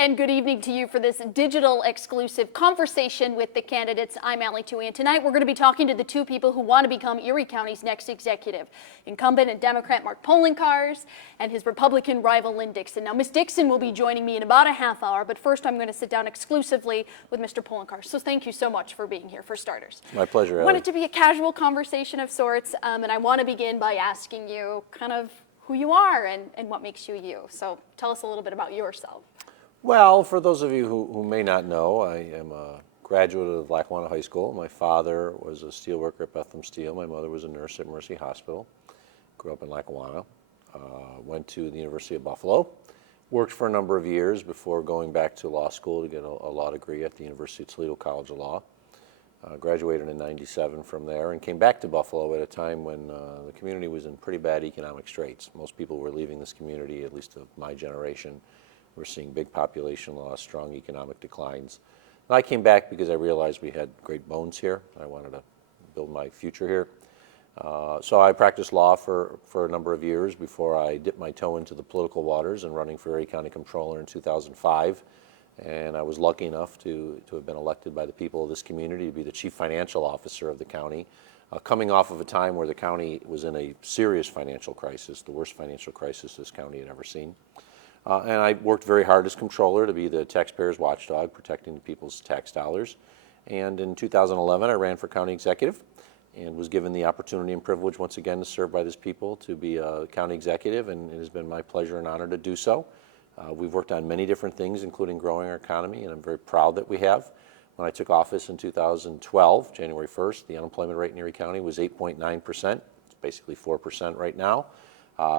And good evening to you for this digital exclusive conversation with the candidates. I'm Ali Touhey, and tonight we're going to be talking to the two people who want to become Erie County's next executive, incumbent and Democrat Mark Poloncarz and his Republican rival Lynn Dixon. Now, Ms. Dixon will be joining me in about a half hour, but first I'm going to sit down exclusively with Mr. Poloncarz. So thank you so much for being here, for starters. My pleasure, Ali. I want it to be a casual conversation of sorts, and I want to begin by asking you kind of who you are and what makes you you. So tell us a little bit about yourself. Well, for those of you who may not know, I am a graduate of Lackawanna High School. My father was a steel worker at Bethlehem Steel. My mother was a nurse at Mercy Hospital. Grew up in Lackawanna. Went to the University of Buffalo. Worked for a number of years before going back to law school to get a law degree at the University of Toledo College of Law. Graduated in '97 from there and came back to Buffalo at a time when the community was in pretty bad economic straits. Most people were leaving this community, at least of my generation. We're seeing big population loss, strong economic declines. And I came back because I realized we had great bones here. I wanted to build my future here. So I practiced law for a number of years before I dipped my toe into the political waters and running for Erie County Comptroller in 2005. And I was lucky enough to have been elected by the people of this community to be the Chief Financial Officer of the county, coming off of a time where the county was in a serious financial crisis, the worst financial crisis this county had ever seen. And I worked very hard as comptroller to be the taxpayer's watchdog, protecting the people's tax dollars. And in 2011, I ran for county executive and was given the opportunity and privilege once again to serve by this people to be a county executive, and it has been my pleasure and honor to do so. We've worked on many different things, including growing our economy, and I'm very proud that we have. When I took office in 2012, January 1st, the unemployment rate in Erie County was 8.9%. It's basically 4% right now.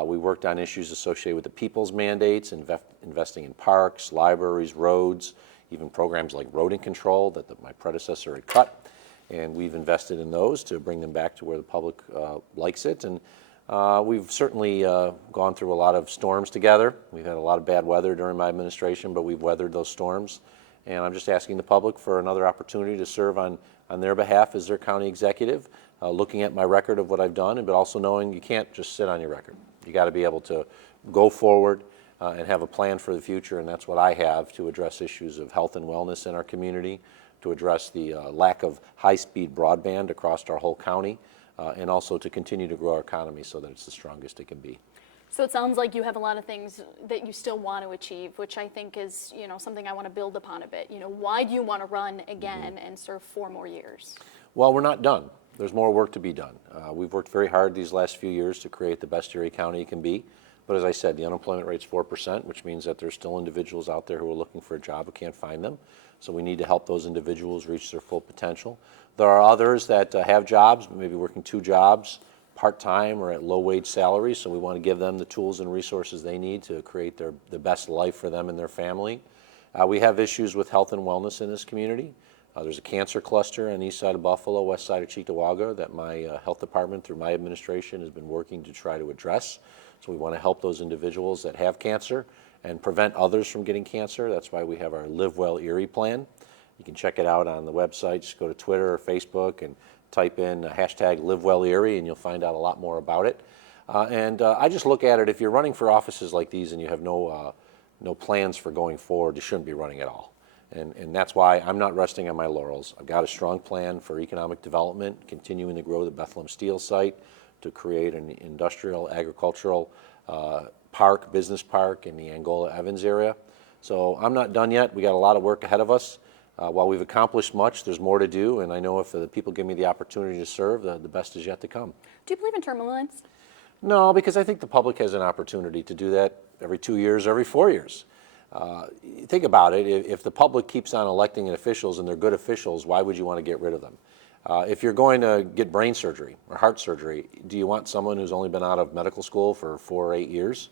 We worked on issues associated with the people's mandates, investing in parks, libraries, roads, even programs like rodent control that my predecessor had cut. And we've invested in those to bring them back to where the public likes it. And we've certainly gone through a lot of storms together. We've had a lot of bad weather during my administration, but we've weathered those storms. And I'm just asking the public for another opportunity to serve on their behalf as their county executive, looking at my record of what I've done, but also knowing you can't just sit on your record. You got to be able to go forward and have a plan for the future, and that's what I have to address issues of health and wellness in our community, to address the lack of high-speed broadband across our whole county, and also to continue to grow our economy so that it's the strongest it can be. So it sounds like you have a lot of things that you still want to achieve, which I think is, something I want to build upon a bit. Why do you want to run again and serve 4 more years? Well, we're not done. There's more work to be done. We've worked very hard these last few years to create the best Erie County can be. But as I said, the unemployment rate's 4%, which means that there's still individuals out there who are looking for a job who can't find them. So we need to help those individuals reach their full potential. There are others that have jobs, maybe working 2 jobs, part-time or at low-wage salaries. So we want to give them the tools and resources they need to create the best life for them and their family. We have issues with health and wellness in this community. There's a cancer cluster on the east side of Buffalo, west side of Cheektowaga that my health department through my administration has been working to try to address. So we want to help those individuals that have cancer and prevent others from getting cancer. That's why we have our Live Well Erie plan. You can check it out on the website. Just go to Twitter or Facebook and type in hashtag Live Well Erie, and you'll find out a lot more about it. I just look at it, if you're running for offices like these and you have no plans for going forward, you shouldn't be running at all. And that's why I'm not resting on my laurels. I've got a strong plan for economic development, continuing to grow the Bethlehem Steel site, to create an industrial, agricultural business park in the Angola-Evans area. So I'm not done yet. We got a lot of work ahead of us. While we've accomplished much, there's more to do, and I know if the people give me the opportunity to serve, the best is yet to come. Do you believe in term limits? No, because I think the public has an opportunity to do that every 2 years, every 4 years. Think about it. If the public keeps on electing officials and they're good officials, why would you want to get rid of them? If you're going to get brain surgery or heart surgery, do you want someone who's only been out of medical school for 4 or 8 years?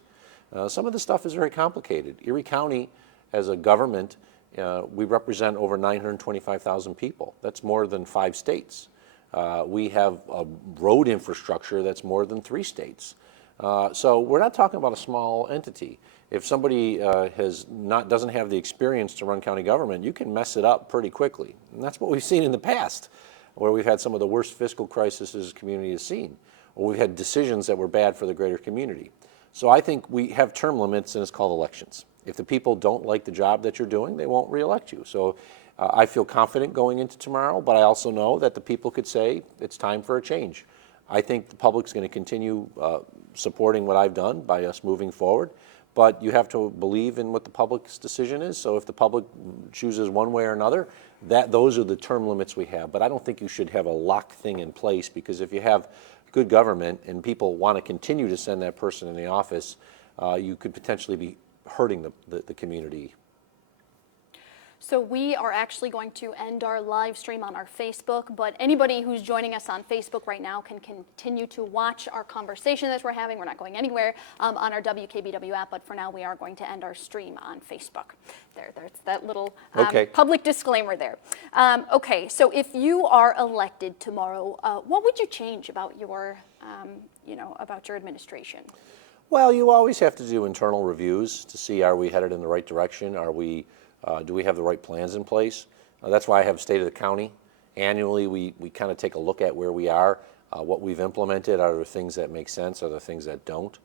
Some of the stuff is very complicated. Erie County, as a government, we represent over 925,000 people. That's more than 5 states. We have a road infrastructure that's more than 3 states. So we're not talking about a small entity. If somebody doesn't have the experience to run county government, you can mess it up pretty quickly. And that's what we've seen in the past, where we've had some of the worst fiscal crises the community has seen, or we've had decisions that were bad for the greater community. So I think we have term limits, and it's called elections. If the people don't like the job that you're doing, they won't reelect you. So I feel confident going into tomorrow, but I also know that the people could say it's time for a change. I think the public's going to continue supporting what I've done by us moving forward, but you have to believe in what the public's decision is. So if the public chooses one way or another, those are the term limits we have. But I don't think you should have a lock thing in place, because if you have good government and people want to continue to send that person in the office, you could potentially be hurting the community. So we are actually going to end our live stream on our Facebook, but anybody who's joining us on Facebook right now can continue to watch our conversation that we're having. We're not going anywhere on our WKBW app, but for now we are going to end our stream on Facebook. There's that little public disclaimer there. Okay, so if you are elected tomorrow, what would you change about your, about your administration? Well, you always have to do internal reviews to see, are we headed in the right direction? Do we have the right plans in place? That's why I have State of the County. Annually, we kind of take a look at where we are, what we've implemented, are there things that make sense, are there things that don't?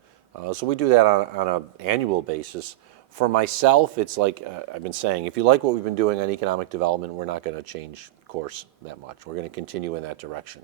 So we do that on an annual basis. For myself, it's like I've been saying, if you like what we've been doing on economic development, we're not going to change course that much. We're going to continue in that direction.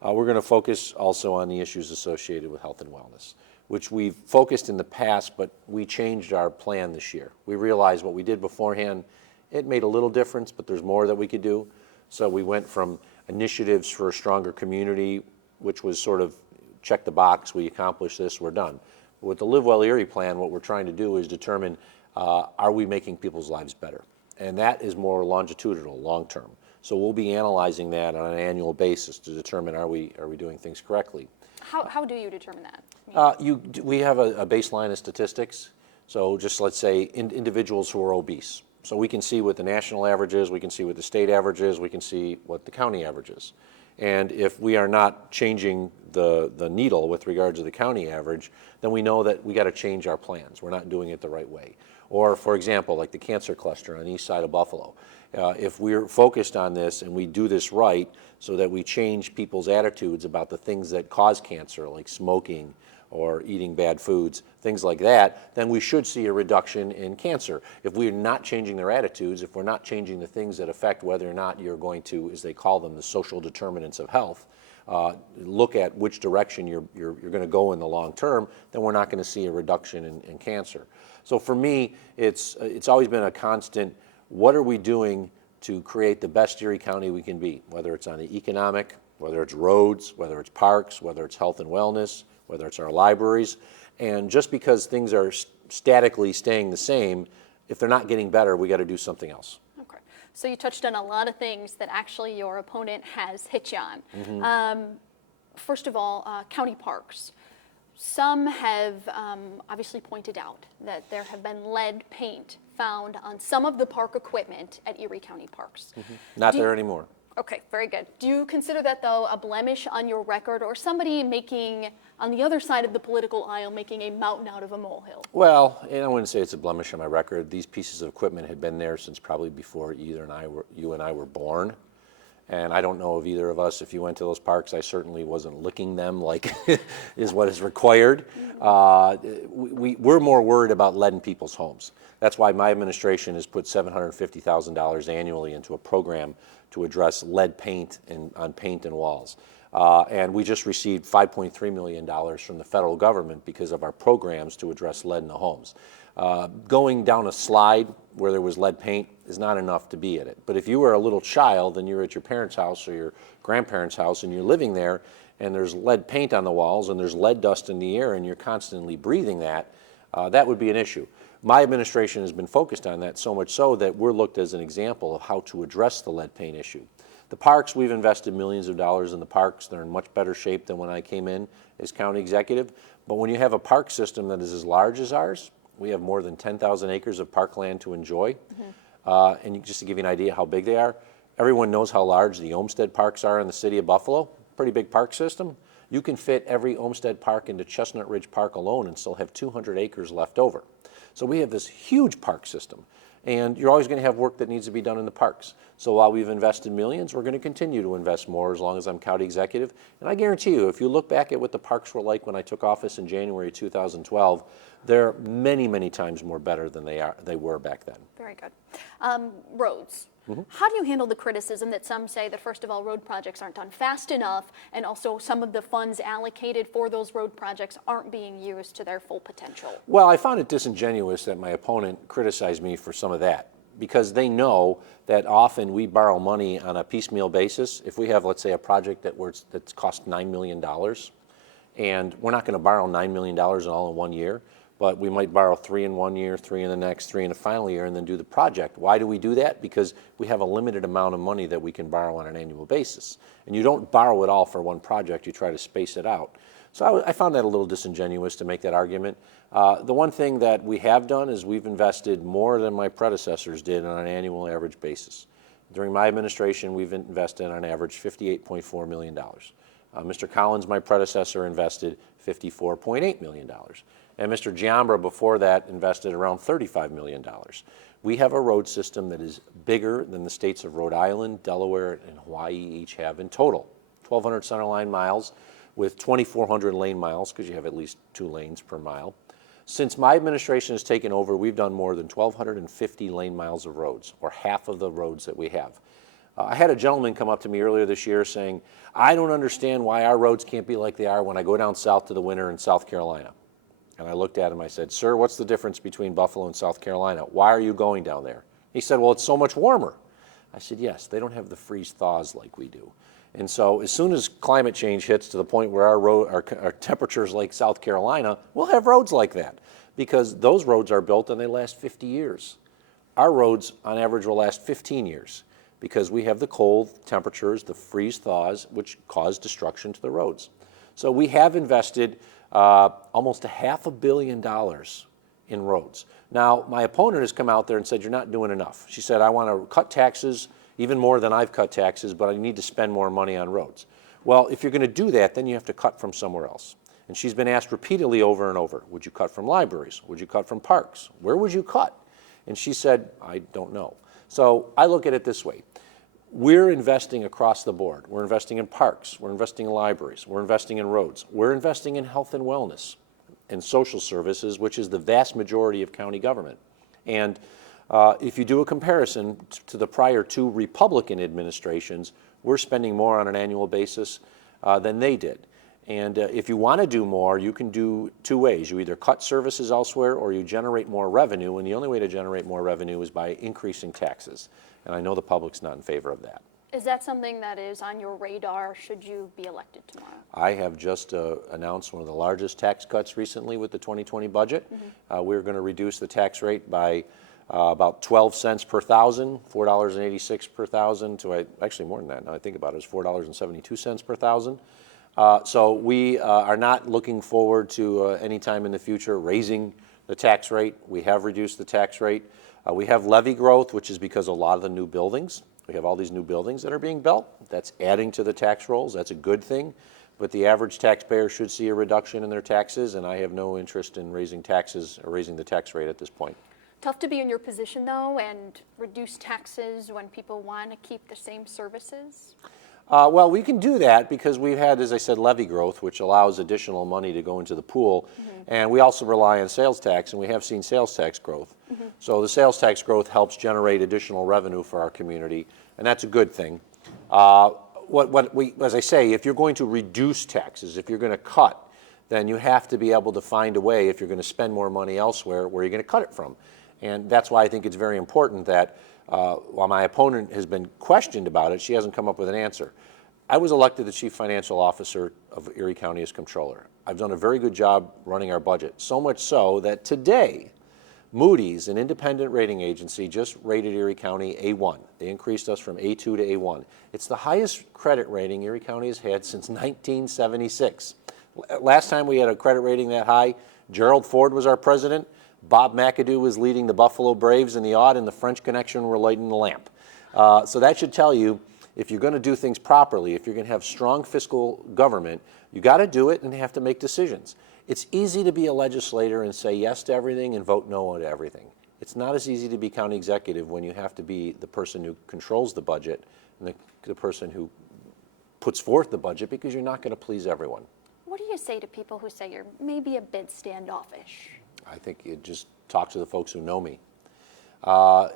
We're going to focus also on the issues associated with health and wellness, which we've focused in the past, but we changed our plan this year. We realized what we did beforehand, it made a little difference, but there's more that we could do. So we went from initiatives for a stronger community, which was sort of check the box, we accomplished this, we're done. With the Live Well Erie plan, what we're trying to do is determine, are we making people's lives better? And that is more longitudinal, long-term. So we'll be analyzing that on an annual basis to determine, are we doing things correctly? How do you determine that? We have a baseline of statistics. So just let's say individuals who are obese. So we can see what the national average is, we can see what the state average is, we can see what the county average is. And if we are not changing the needle with regard to the county average, then we know that we got to change our plans. We're not doing it the right way. Or for example, like the cancer cluster on the east side of Buffalo. If we're focused on this and we do this right so that we change people's attitudes about the things that cause cancer, like smoking or eating bad foods, things like that, then we should see a reduction in cancer. If we're not changing their attitudes, if we're not changing the things that affect whether or not you're going to, as they call them, the social determinants of health, look at which direction you're going to go in the long term, then we're not going to see a reduction in cancer. So for me, it's always been a constant, what are we doing to create the best Erie County we can be, whether it's on the economic, whether it's roads, whether it's parks, whether it's health and wellness, whether it's our libraries. And just because things are statically staying the same, if they're not getting better, we got to do something else. Okay. So you touched on a lot of things that actually your opponent has hit you on. Mm-hmm. First of all, county parks. Some have obviously pointed out that there have been lead paint found on some of the park equipment at Erie County parks. Mm-hmm. Not there anymore. Okay, very good. Do you consider that, though, a blemish on your record, or somebody making, on the other side of the political aisle, making a mountain out of a molehill? Well, and I wouldn't say it's a blemish on my record. These pieces of equipment had been there since probably before you and I were born. And I don't know of either of us, if you went to those parks, I certainly wasn't licking them like is what is required. We're more worried about lead in people's homes. That's why my administration has put $750,000 annually into a program to address lead paint on paint and walls. And we just received $5.3 million from the federal government because of our programs to address lead in the homes. Going down a slide where there was lead paint is not enough to be at it. But if you were a little child and you're at your parents' house or your grandparents' house and you're living there and there's lead paint on the walls and there's lead dust in the air and you're constantly breathing that, that would be an issue. My administration has been focused on that, so much so that we're looked as an example of how to address the lead paint issue. The parks, we've invested millions of dollars in the parks. They're in much better shape than when I came in as county executive. But when you have a park system that is as large as ours, we have more than 10,000 acres of parkland to enjoy. Mm-hmm. And just to give you an idea how big they are, everyone knows how large the Olmsted parks are in the city of Buffalo. Pretty big park system. You can fit every Olmsted park into Chestnut Ridge Park alone and still have 200 acres left over. So we have this huge park system. And you're always going to have work that needs to be done in the parks. So while we've invested millions, we're going to continue to invest more as long as I'm county executive. And I guarantee you, if you look back at what the parks were like when I took office in January 2012, they're many, many times more better than they were back then. Very good. Roads. How do you handle the criticism that some say that, first of all, road projects aren't done fast enough, and also some of the funds allocated for those road projects aren't being used to their full potential? Well, I found it disingenuous that my opponent criticized me for some of that, because they know that often we borrow money on a piecemeal basis. If we have, let's say, a project that's cost $9 million, and we're not going to borrow $9 million all in one year, but we might borrow 3 in one year, 3 in the next, 3 in the final year, and then do the project. Why do we do that? Because we have a limited amount of money that we can borrow on an annual basis. And you don't borrow it all for one project, you try to space it out. So I found that a little disingenuous to make that argument. The one thing that we have done is we've invested more than my predecessors did on an annual average basis. During my administration, we've invested on average $58.4 million. Mr. Collins, my predecessor, invested $54.8 million. And Mr. Giambra, before that, invested around $35 million. We have a road system that is bigger than the states of Rhode Island, Delaware, and Hawaii each have in total. 1,200 centerline miles with 2,400 lane miles, because you have at least 2 lanes per mile. Since my administration has taken over, we've done more than 1,250 lane miles of roads, or half of the roads that we have. I had a gentleman come up to me earlier this year saying, I don't understand why our roads can't be like they are when I go down south to the winter in South Carolina. And I looked at him, I said, sir, what's the difference between Buffalo and South Carolina? Why are you going down there? He said, well, it's so much warmer. I said, yes, they don't have the freeze thaws like we do. And so as soon as climate change hits to the point where our temperatures like South Carolina, we'll have roads like that, because those roads are built and they last 50 years. Our roads on average will last 15 years because we have the cold temperatures, the freeze thaws, which cause destruction to the roads. So we have invested almost $500 million in roads. Now, my opponent has come out there and said, you're not doing enough. She said, I want to cut taxes even more than I've cut taxes, but I need to spend more money on roads. Well, if you're going to do that, then you have to cut from somewhere else. And she's been asked repeatedly over and over, would you cut from libraries? Would you cut from parks? Where would you cut? And she said, I don't know. So I look at it this way. We're investing across the board. We're investing in parks. We're investing in libraries. We're investing in roads. We're investing in health and wellness and social services, which is the vast majority of county government. And if you do a comparison to the prior 2 Republican administrations, we're spending more on an annual basis than they did. And if you want to do more, you can do 2 ways. You either cut services elsewhere or you generate more revenue, and the only way to generate more revenue is by increasing taxes. And I know the public's not in favor of that. Is that something that is on your radar should you be elected tomorrow? I have just announced one of the largest tax cuts recently with the 2020 budget. We're going to reduce the tax rate by about 12 cents per thousand, $4.86 per thousand, to actually more than that now I think about it, it's $4.72 per thousand. So we are not looking forward to any time in the future raising the tax rate. We have reduced the tax rate. We have levy growth, which is because a lot of the new buildings, we have all these new buildings that are being built. That's adding to the tax rolls. That's a good thing. But the average taxpayer should see a reduction in their taxes, and I have no interest in raising taxes or raising the tax rate at this point. Tough to be in your position, though, and reduce taxes when people want to keep the same services? Well, we can do that because we've had, as I said, levy growth, which allows additional money to go into the pool. And we also rely on sales tax, and we have seen sales tax growth. So the sales tax growth helps generate additional revenue for our community, and that's a good thing. As I say, if you're going to reduce taxes, if you're going to cut, then you have to be able to find a way, if you're going to spend more money elsewhere, where you're going to cut it from. And that's why I think it's very important that while my opponent has been questioned about it, she hasn't come up with an answer. I was elected the Chief Financial Officer of Erie County as Comptroller. I've done a very good job running our budget, so much so that today, Moody's, an independent rating agency, just rated Erie County A1. They increased us from A2 to A1. It's the highest credit rating Erie County has had since 1976. Last time we had a credit rating that high, Gerald Ford was our president. Bob McAdoo was leading the Buffalo Braves in the odd, and the French Connection were lighting the lamp. So that should tell you, if you're going to do things properly, if you're going to have strong fiscal government, you got to do it and have to make decisions. It's easy to be a legislator and say yes to everything and vote no to everything. It's not as easy to be county executive when you have to be the person who controls the budget and the person who puts forth the budget, because you're not going to please everyone. What do you say to people who say you're maybe a bit standoffish? I think you just talk to the folks who know me.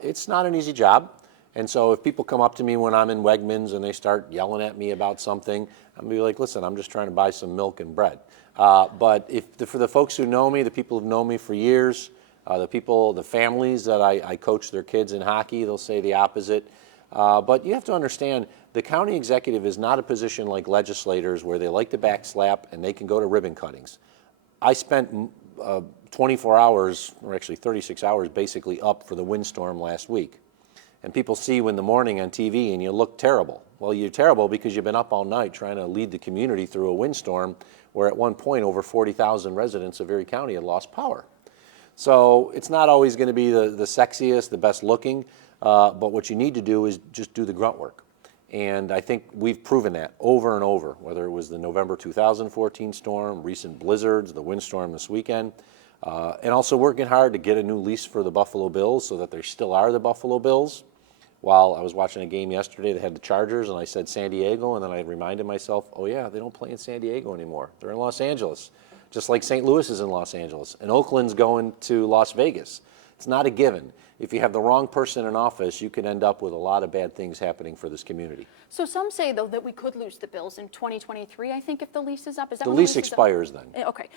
It's not an easy job. And so if people come up to me when I'm in Wegmans and they start yelling at me about something, I'm going to be like, listen, I'm just trying to buy some milk and bread. But for the folks who know me, the people who've known me for years, the families that I coach their kids in hockey, they'll say the opposite. But you have to understand, the county executive is not a position like legislators where they like to backslap and they can go to ribbon cuttings. I spent 24 hours, or actually 36 hours, basically up for the windstorm last week. And people see you in the morning on TV and you look terrible. Well, you're terrible because you've been up all night trying to lead the community through a windstorm where at one point over 40,000 residents of Erie County had lost power. So it's not always going to be the sexiest, the best looking, but what you need to do is just do the grunt work. And I think we've proven that over and over, whether it was the November 2014 storm, recent blizzards, the windstorm this weekend, and also working hard to get a new lease for the Buffalo Bills so that they still are the Buffalo Bills. While I was watching a game yesterday, they had the Chargers, and I said San Diego, and then I reminded myself, oh yeah, they don't play in San Diego anymore. They're in Los Angeles, just like St. Louis is in Los Angeles, and Oakland's going to Las Vegas. It's not a given. If you have the wrong person in office, you could end up with a lot of bad things happening for this community. So some say, though, that we could lose the Bills in 2023, I think, if the lease is up. Is that The when lease expires then. Okay.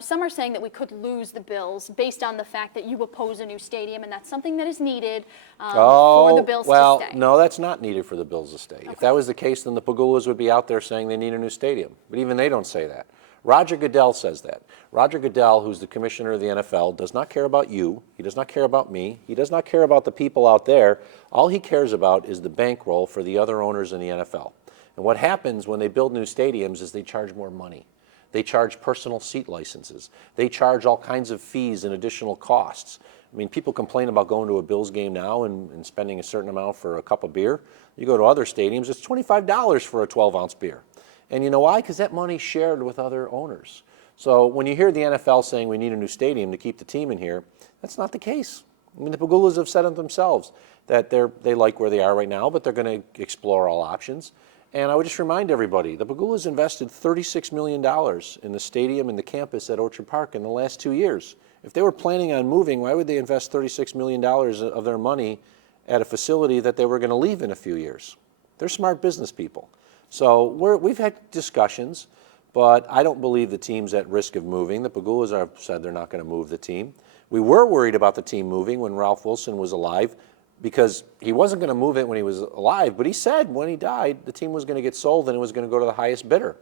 Some are saying that we could lose the Bills based on the fact that you oppose a new stadium, and that's something that is needed for the Bills to stay. No, that's not needed for the Bills to stay. Okay. If that was the case, then the Pagulas would be out there saying they need a new stadium. But even they don't say that. Roger Goodell says that. Roger Goodell, who's the commissioner of the NFL, does not care about you. He does not care about me. He does not care about the people out there. All he cares about is the bankroll for the other owners in the NFL. And what happens when they build new stadiums is they charge more money. They charge personal seat licenses. They charge all kinds of fees and additional costs. I mean, people complain about going to a Bills game now and spending a certain amount for a cup of beer. You go to other stadiums, it's $25 for a 12-ounce beer. And you know why? Because that money's shared with other owners. So when you hear the NFL saying we need a new stadium to keep the team in here, that's not the case. I mean, the Pagulas have said it themselves that they like where they are right now, but they're going to explore all options. And I would just remind everybody, the Pagulas invested $36 million in the stadium and the campus at Orchard Park in the last 2 years. If they were planning on moving, why would they invest $36 million of their money at a facility that they were going to leave in a few years? They're smart business people. So we've had discussions, but I don't believe the team's at risk of moving. The Pagulas have said they're not going to move the team. We were worried about the team moving when Ralph Wilson was alive because he wasn't going to move it when he was alive, but he said when he died the team was going to get sold and it was going to go to the highest bidder.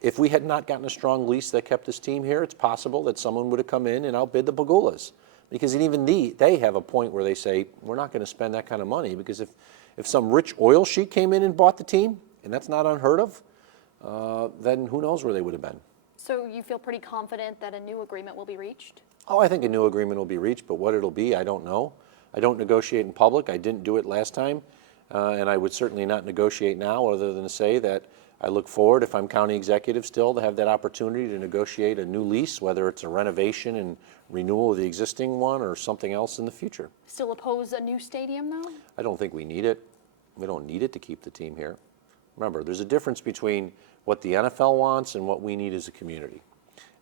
If we had not gotten a strong lease that kept this team here, it's possible that someone would have come in and outbid the Pagulas. Because even they have a point where they say, we're not going to spend that kind of money, because if some rich oil sheik came in and bought the team, and that's not unheard of, then who knows where they would have been. So you feel pretty confident that a new agreement will be reached? Oh, I think a new agreement will be reached, but what it'll be, I don't know. I don't negotiate in public. I didn't do it last time, and I would certainly not negotiate now other than to say that I look forward, if I'm county executive still, to have that opportunity to negotiate a new lease, whether it's a renovation and renewal of the existing one or something else in the future. Still oppose a new stadium, though? I don't think we need it. We don't need it to keep the team here. Remember, there's a difference between what the NFL wants and what we need as a community.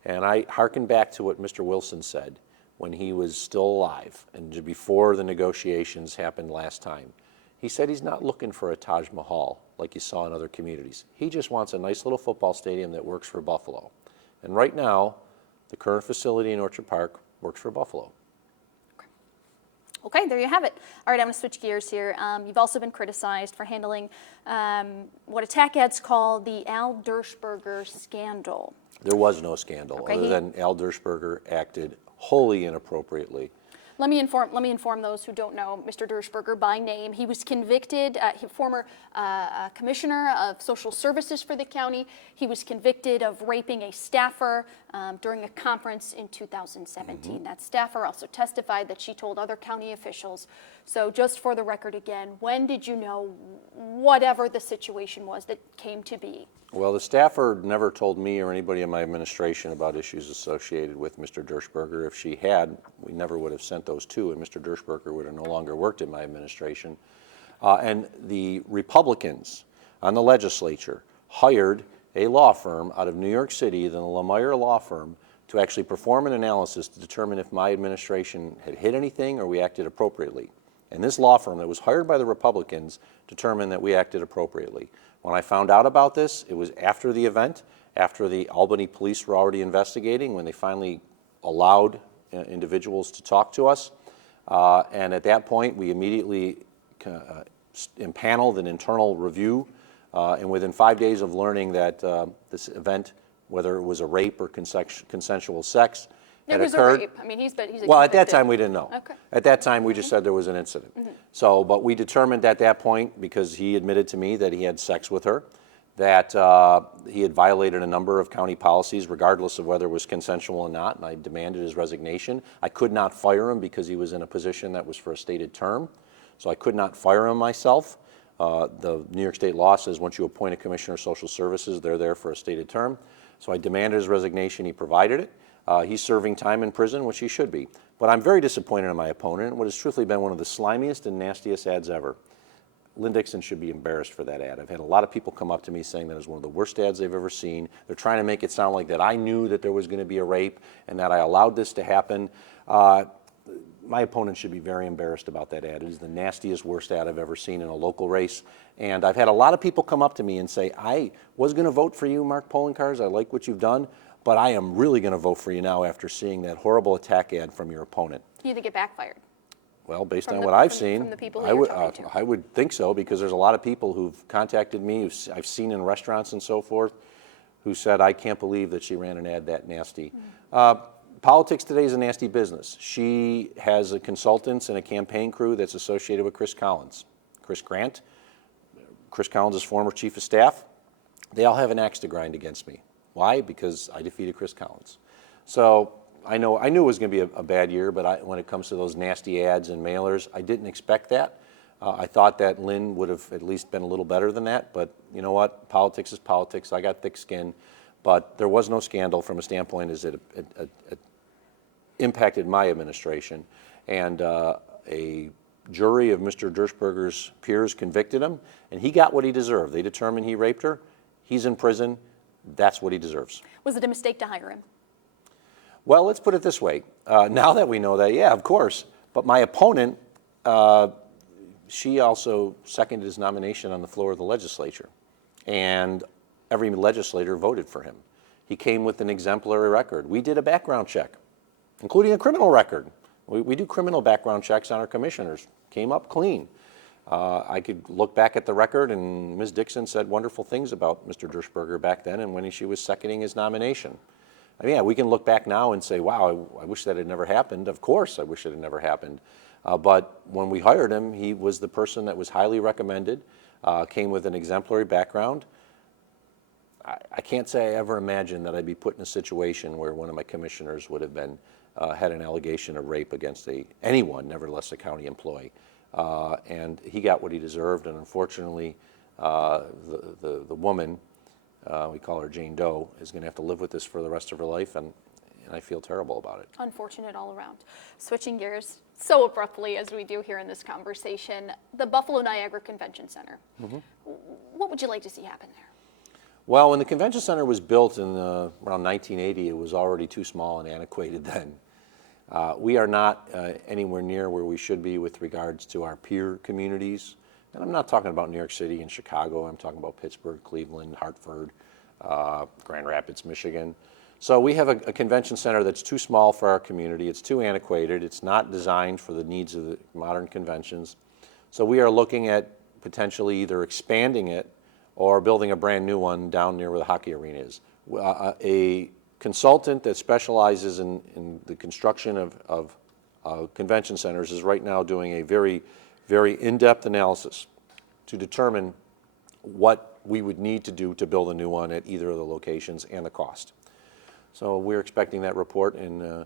And I hearken back to what Mr. Wilson said when he was still alive and before the negotiations happened last time. He said he's not looking for a Taj Mahal like you saw in other communities. He just wants a nice little football stadium that works for Buffalo. And right now, the current facility in Orchard Park works for Buffalo. Okay, there you have it. All right, I'm going to switch gears here. You've also been criticized for handling what attack ads call the Alders scandal. There was no scandal, other than Al Dershberger acted wholly inappropriately. Let me inform those who don't know Mr. Dershberger by name. He was convicted, former commissioner of social services for the county. He was convicted of raping a staffer during a conference in 2017. Mm-hmm. That staffer also testified that she told other county officials. So just for the record again, when did you know whatever the situation was that came to be? Well, the staffer never told me or anybody in my administration about issues associated with Mr. Dershberger. If she had, we never would have sent those to, and Mr. Dershberger would have no longer worked in my administration. And the Republicans on the legislature hired a law firm out of New York City, the Lemire Law Firm, to actually perform an analysis to determine if my administration had hit anything or we acted appropriately. And this law firm that was hired by the Republicans determined that we acted appropriately. When I found out about this, it was after the event, after the Albany police were already investigating, when they finally allowed individuals to talk to us. And at that point, we immediately impaneled an internal review. And within 5 days of learning that this event, whether it was a rape or consensual sex, had occurred. It was a rape. I mean, he's well, at that time we didn't know. Okay. At that time we just said there was an incident. So, but we determined at that point, because he admitted to me that he had sex with her, that he had violated a number of county policies, regardless of whether it was consensual or not, and I demanded his resignation. I could not fire him because he was in a position that was for a stated term, so I could not fire him myself. The New York State law says once you appoint a commissioner of social services, they're there for a stated term. So I demanded his resignation. He provided it. He's serving time in prison, which he should be. But I'm very disappointed in my opponent, what has truthfully been one of the slimiest and nastiest ads ever. Lynn Dixon should be embarrassed for that ad. I've had a lot of people come up to me saying that it was one of the worst ads they've ever seen. They're trying to make it sound like that I knew that there was going to be a rape and that I allowed this to happen. My opponent should be very embarrassed about that ad. It is the nastiest, worst ad I've ever seen in a local race. And I've had a lot of people come up to me and say, I was going to vote for you, Mark Poloncarz. I like what you've done, but I am really going to vote for you now after seeing that horrible attack ad from your opponent. You think it backfired? Well, based on what I've seen, from the people who you're talking to. I would think so, because there's a lot of people who've contacted me, I've seen in restaurants and so forth, who said, I can't believe that she ran an ad that nasty. Politics today is a nasty business. She has a consultants and a campaign crew that's associated with Chris Collins. Chris Grant, Chris Collins' former chief of staff, they all have an axe to grind against me. Why? Because I defeated Chris Collins. So I knew it was going to be a bad year, but when it comes to those nasty ads and mailers, I didn't expect that. I thought that Lynn would have at least been a little better than that, but you know what? Politics is politics. I got thick skin, but there was no scandal from a standpoint as it impacted my administration. And a jury of Mr. Dershberger's peers convicted him, and he got what he deserved. They determined he raped her. He's in prison. That's what he deserves. Was it a mistake to hire him? Well, let's put it this way. Now that we know that, yeah, of course. But my opponent, she also seconded his nomination on the floor of the legislature. And every legislator voted for him. He came with an exemplary record. We did a background check, including a criminal record. We do criminal background checks on our commissioners. Came up clean. I could look back at the record, and Ms. Dixon said wonderful things about Mr. Dershberger back then and when she was seconding his nomination. I mean, yeah, we can look back now and say, wow, I wish that had never happened. Of course, I wish it had never happened. But when we hired him, he was the person that was highly recommended, came with an exemplary background. I can't say I ever imagined that I'd be put in a situation where one of my commissioners would have been had an allegation of rape against anyone, nevertheless a county employee. And he got what he deserved, and unfortunately, the woman, we call her Jane Doe, is going to have to live with this for the rest of her life, and I feel terrible about it. Unfortunate all around. Switching gears so abruptly as we do here in this conversation, the Buffalo Niagara Convention Center. What would you like to see happen there? Well, when the convention center was built in around 1980, it was already too small and antiquated then. We are not anywhere near where we should be with regards to our peer communities. And I'm not talking about New York City and Chicago. I'm talking about Pittsburgh, Cleveland, Hartford, Grand Rapids, Michigan. So we have a convention center that's too small for our community. It's too antiquated. It's not designed for the needs of the modern conventions. So we are looking at potentially either expanding it or building a brand new one down near where the hockey arena is. A consultant that specializes in the construction of convention centers is right now doing a very, very in-depth analysis to determine what we would need to do to build a new one at either of the locations and the cost. So we're expecting that report in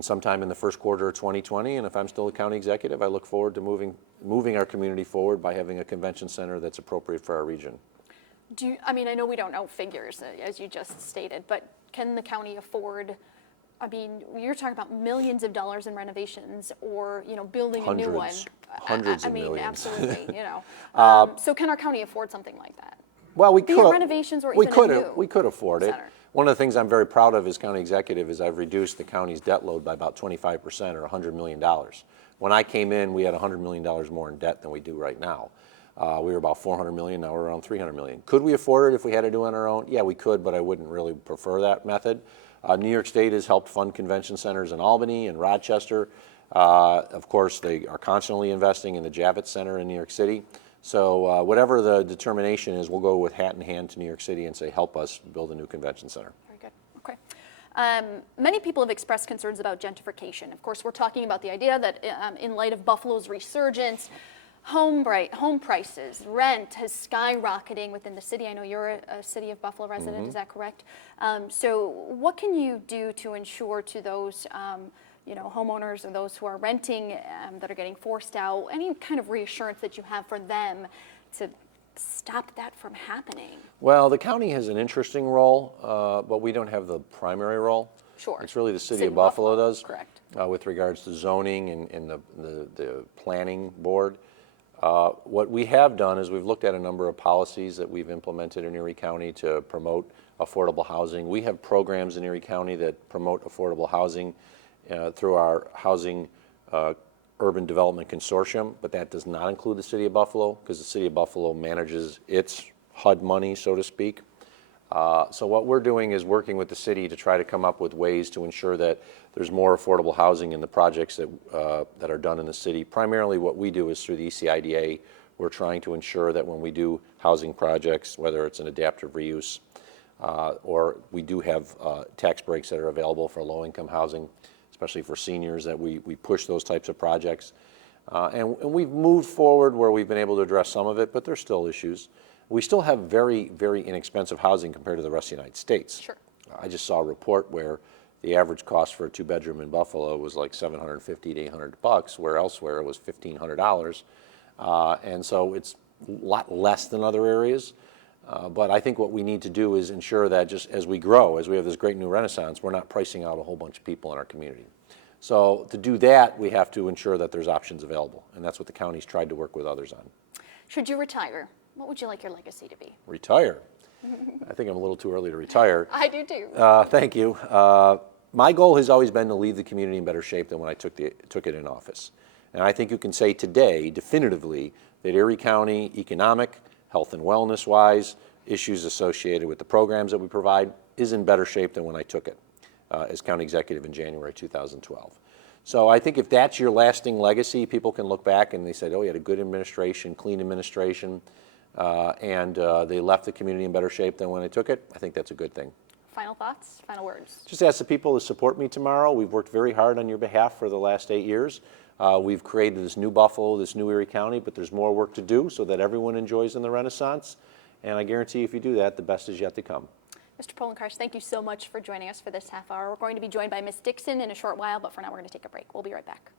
sometime in the first quarter of 2020, and if I'm still a county executive, I look forward to moving our community forward by having a convention center that's appropriate for our region. I mean, I know we don't know figures, as you just stated, but can the county afford, I mean, you're talking about millions of dollars in renovations or, building a new one. Hundreds I of mean, millions. absolutely, So can our county afford something like that? Well, we Be it could. renovations or even a new We could afford it. center. One of the things I'm very proud of as county executive is I've reduced the county's debt load by about 25% or $100 million. When I came in, we had $100 million more in debt than we do right now. We were about $400 million, now we're around $300 million. Could we afford it if we had to do it on our own? Yeah, we could, but I wouldn't really prefer that method. New York State has helped fund convention centers in Albany and Rochester. Of course, they are constantly investing in the Javits Center in New York City. So whatever the determination is, we'll go with hat in hand to New York City and say, help us build a new convention center. Very good. Okay. Many people have expressed concerns about gentrification. Of course, we're talking about the idea that in light of Buffalo's resurgence, home prices, rent is skyrocketing within the city. I know you're a City of Buffalo resident, is that correct? So what can you do to ensure to those homeowners and those who are renting that are getting forced out, any kind of reassurance that you have for them to stop that from happening? Well, the county has an interesting role, but we don't have the primary role. Sure. It's really the City of Buffalo does. Correct. With regards to zoning and the planning board. What we have done is we've looked at a number of policies that we've implemented in Erie County to promote affordable housing. We have programs in Erie County that promote affordable housing through our Housing Urban Development Consortium, but that does not include the City of Buffalo because the City of Buffalo manages its HUD money, so to speak. So what we're doing is working with the city to try to come up with ways to ensure that there's more affordable housing in the projects that are done in the city. Primarily what we do is through the ECIDA. We're trying to ensure that when we do housing projects, whether it's an adaptive reuse or we do have tax breaks that are available for low-income housing, especially for seniors, that we push those types of projects. And we've moved forward where we've been able to address some of it, but there's still issues. We still have very, very inexpensive housing compared to the rest of the United States. Sure. I just saw a report where the average cost for a two-bedroom in Buffalo was like $750 to $800, where elsewhere it was $1,500. And so it's a lot less than other areas. But I think what we need to do is ensure that just as we grow, as we have this great new renaissance, we're not pricing out a whole bunch of people in our community. So to do that, we have to ensure that there's options available. And that's what the county's tried to work with others on. Should you retire, what would you like your legacy to be? Retire? I think I'm a little too early to retire. I do too. Thank you. My goal has always been to leave the community in better shape than when I took it in office. And I think you can say today, definitively, that Erie County, economic, health and wellness-wise, issues associated with the programs that we provide, is in better shape than when I took it as county executive in January 2012. So I think if that's your lasting legacy, people can look back and they said, oh, you had a good administration, clean administration, and they left the community in better shape than when I took it. I think that's a good thing. Final thoughts, final words? Just ask the people to support me tomorrow. We've worked very hard on your behalf for the last 8 years. We've created this new Buffalo, this new Erie County, but there's more work to do so that everyone enjoys in the Renaissance. And I guarantee if you do that, the best is yet to come. Mr. Poloncarz, thank you so much for joining us for this half hour. We're going to be joined by Ms. Dixon in a short while, but for now we're going to take a break. We'll be right back.